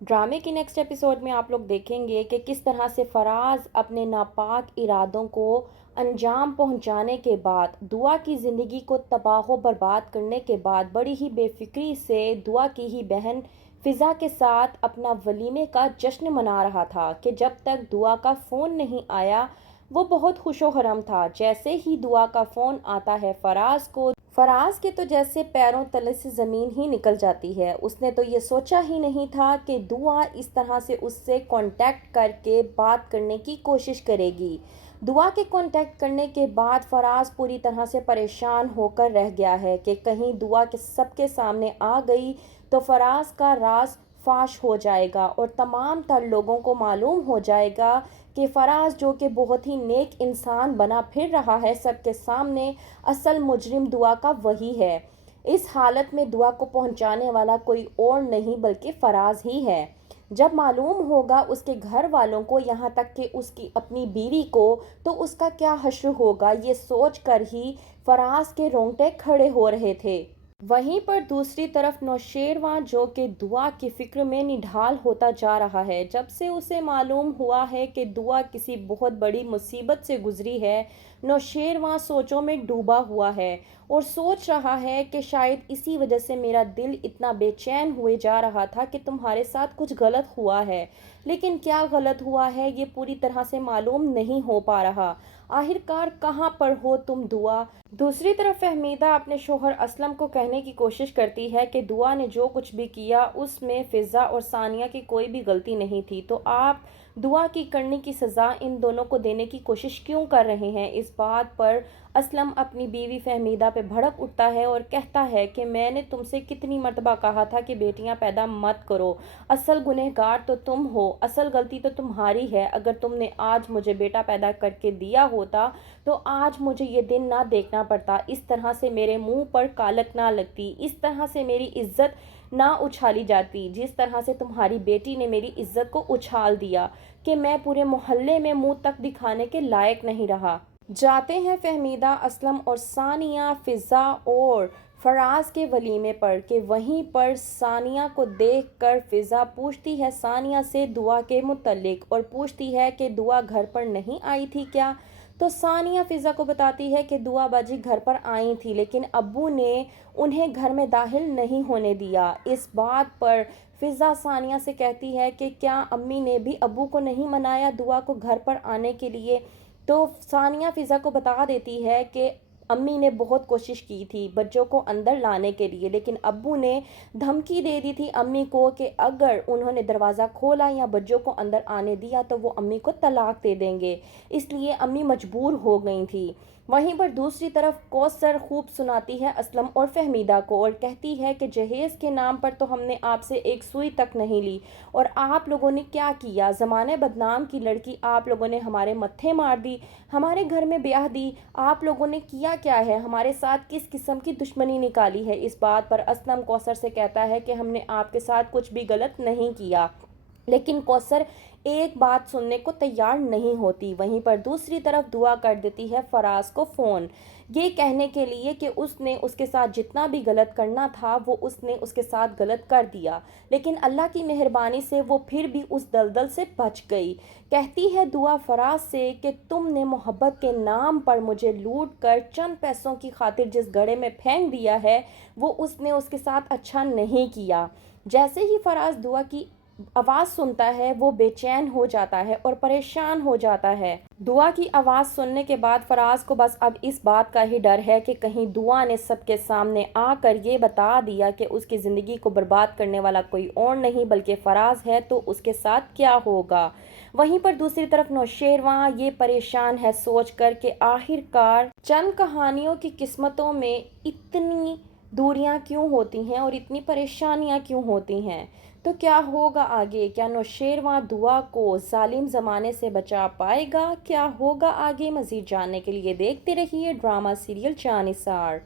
ڈرامے کی next episode میں آپ لوگ دیکھیں گے کہ کس طرح سے فراز اپنے ناپاک ارادوں کو انجام پہنچانے کے بعد دعا کی زندگی کو تباہ و برباد کرنے کے بعد بڑی ہی بے فکری سے دعا کی ہی بہن فضا کے ساتھ اپنا ولیمے کا جشن منا رہا تھا کہ جب تک دعا کا فون نہیں آیا وہ بہت خوش و خرم تھا۔ جیسے ہی دعا کا فون آتا ہے فراز کے تو جیسے پیروں تلے سے زمین ہی نکل جاتی ہے۔ اس نے تو یہ سوچا ہی نہیں تھا کہ دعا اس طرح سے اس سے کانٹیکٹ کر کے بات کرنے کی کوشش کرے گی۔ دعا کے کانٹیکٹ کرنے کے بعد فراز پوری طرح سے پریشان ہو کر رہ گیا ہے کہ کہیں دعا کے سب کے سامنے آ گئی تو فراز کا راز فاش ہو جائے گا اور تمام تر لوگوں کو معلوم ہو جائے گا کہ فراز جو کہ بہت ہی نیک انسان بنا پھر رہا ہے سب کے سامنے، اصل مجرم دعا کا وہی ہے۔ اس حالت میں دعا کو پہنچانے والا کوئی اور نہیں بلکہ فراز ہی ہے۔ جب معلوم ہوگا اس کے گھر والوں کو یہاں تک کہ اس کی اپنی بیوی کو تو اس کا کیا حشر ہوگا، یہ سوچ کر ہی فراز کے رونگٹے کھڑے ہو رہے تھے۔ وہیں پر دوسری طرف نوشیروان جو کہ دعا کی فکر میں نڈھال ہوتا جا رہا ہے۔ جب سے اسے معلوم ہوا ہے کہ دعا کسی بہت بڑی مصیبت سے گزری ہے، نوشیروان سوچوں میں ڈوبا ہوا ہے اور سوچ رہا ہے کہ شاید اسی وجہ سے میرا دل اتنا بے چین ہوئے جا رہا تھا کہ تمہارے ساتھ کچھ غلط ہوا ہے، لیکن کیا غلط ہوا ہے یہ پوری طرح سے معلوم نہیں ہو پا رہا۔ آخرکار کہاں پر ہو تم دعا؟ دوسری طرف فہمیدہ اپنے شوہر اسلم کو کہنے کی کوشش کرتی ہے کہ دعا نے جو کچھ بھی کیا اس میں فضا اور ثانیہ کی کوئی بھی غلطی نہیں تھی، تو آپ دعا کی کرنی کی سزا ان دونوں کو دینے کی کوشش کیوں کر رہے ہیں؟ اس بات پر اسلم اپنی بیوی فہمیدہ پہ بھڑک اٹھتا ہے اور کہتا ہے کہ میں نے تم سے کتنی مرتبہ کہا تھا کہ بیٹیاں پیدا مت کرو، اصل گنہگار تو تم ہو، اصل غلطی تو تمہاری ہے۔ اگر تم نے آج مجھے بیٹا پیدا کر کے دیا ہوتا تو آج مجھے یہ دن نہ دیکھنا پڑتا، اس طرح سے میرے منہ پر کالک نہ لگتی، اس طرح سے میری عزت نہ اچھالی جاتی، جس طرح سے تمہاری بیٹی نے میری عزت کو اچھال دیا کہ میں پورے محلے میں منہ تک دکھانے کے لائق نہیں رہا۔ جاتے ہیں فہمیدہ، اسلم اور ثانیہ فضا اور فراز کے ولیمے پر کہ وہیں پر ثانیہ کو دیکھ کر فضا پوچھتی ہے ثانیہ سے دعا کے متعلق اور پوچھتی ہے کہ دعا گھر پر نہیں آئی تھی کیا؟ تو ثانیہ فضا کو بتاتی ہے کہ دعا باجی گھر پر آئی تھی لیکن ابو نے انہیں گھر میں داخل نہیں ہونے دیا۔ اس بات پر فضا ثانیہ سے کہتی ہے کہ کیا امی نے بھی ابو کو نہیں منایا دعا کو گھر پر آنے کے لیے؟ تو ثانیہ فضا کو بتا دیتی ہے کہ امی نے بہت کوشش کی تھی بچوں کو اندر لانے کے لیے، لیکن ابو نے دھمکی دے دی تھی امی کو کہ اگر انہوں نے دروازہ کھولا یا بچوں کو اندر آنے دیا تو وہ امی کو طلاق دے دیں گے، اس لیے امی مجبور ہو گئی تھی۔ وہیں پر دوسری طرف کوثر خوب سناتی ہے اسلم اور فہمیدہ کو اور کہتی ہے کہ جہیز کے نام پر تو ہم نے آپ سے ایک سوئی تک نہیں لی اور آپ لوگوں نے کیا کیا، زمانے بدنام کی لڑکی آپ لوگوں نے ہمارے متھے مار دی، ہمارے گھر میں بیاہ دی، آپ لوگوں نے کیا ہے، ہمارے ساتھ کس قسم کی دشمنی نکالی ہے۔ اس بات پر اسلم کوثر سے کہتا ہے کہ ہم نے آپ کے ساتھ کچھ بھی غلط نہیں کیا، لیکن کوثر ایک بات سننے کو تیار نہیں ہوتی۔ وہیں پر دوسری طرف دعا کر دیتی ہے فراز کو فون، یہ کہنے کے لیے کہ اس نے اس کے ساتھ جتنا بھی غلط کرنا تھا وہ اس نے اس کے ساتھ غلط کر دیا، لیکن اللہ کی مہربانی سے وہ پھر بھی اس دلدل سے بچ گئی۔ کہتی ہے دعا فراز سے کہ تم نے محبت کے نام پر مجھے لوٹ کر چند پیسوں کی خاطر جس گڑھے میں پھینک دیا ہے وہ اس نے اس کے ساتھ اچھا نہیں کیا۔ جیسے ہی فراز دعا کی آواز سنتا ہے وہ بے چین ہو جاتا ہے اور پریشان ہو جاتا ہے۔ دعا کی آواز سننے کے بعد فراز کو بس اب اس بات کا ہی ڈر ہے کہ کہیں دعا نے سب کے سامنے آ کر یہ بتا دیا کہ اس کی زندگی کو برباد کرنے والا کوئی اور نہیں بلکہ فراز ہے تو اس کے ساتھ کیا ہوگا۔ وہیں پر دوسری طرف نوشیروان یہ پریشان ہے سوچ کر کہ آخرکار چند کہانیوں کی قسمتوں میں اتنی دوریاں کیوں ہوتی ہیں اور اتنی پریشانیاں کیوں ہوتی ہیں، تو کیا ہوگا آگے؟ کیا نوشیروان دعا کو ظالم زمانے سے بچا پائے گا؟ کیا ہوگا آگے؟ مزید جاننے کے لیے دیکھتے رہیے ڈرامہ سیریل جانثار۔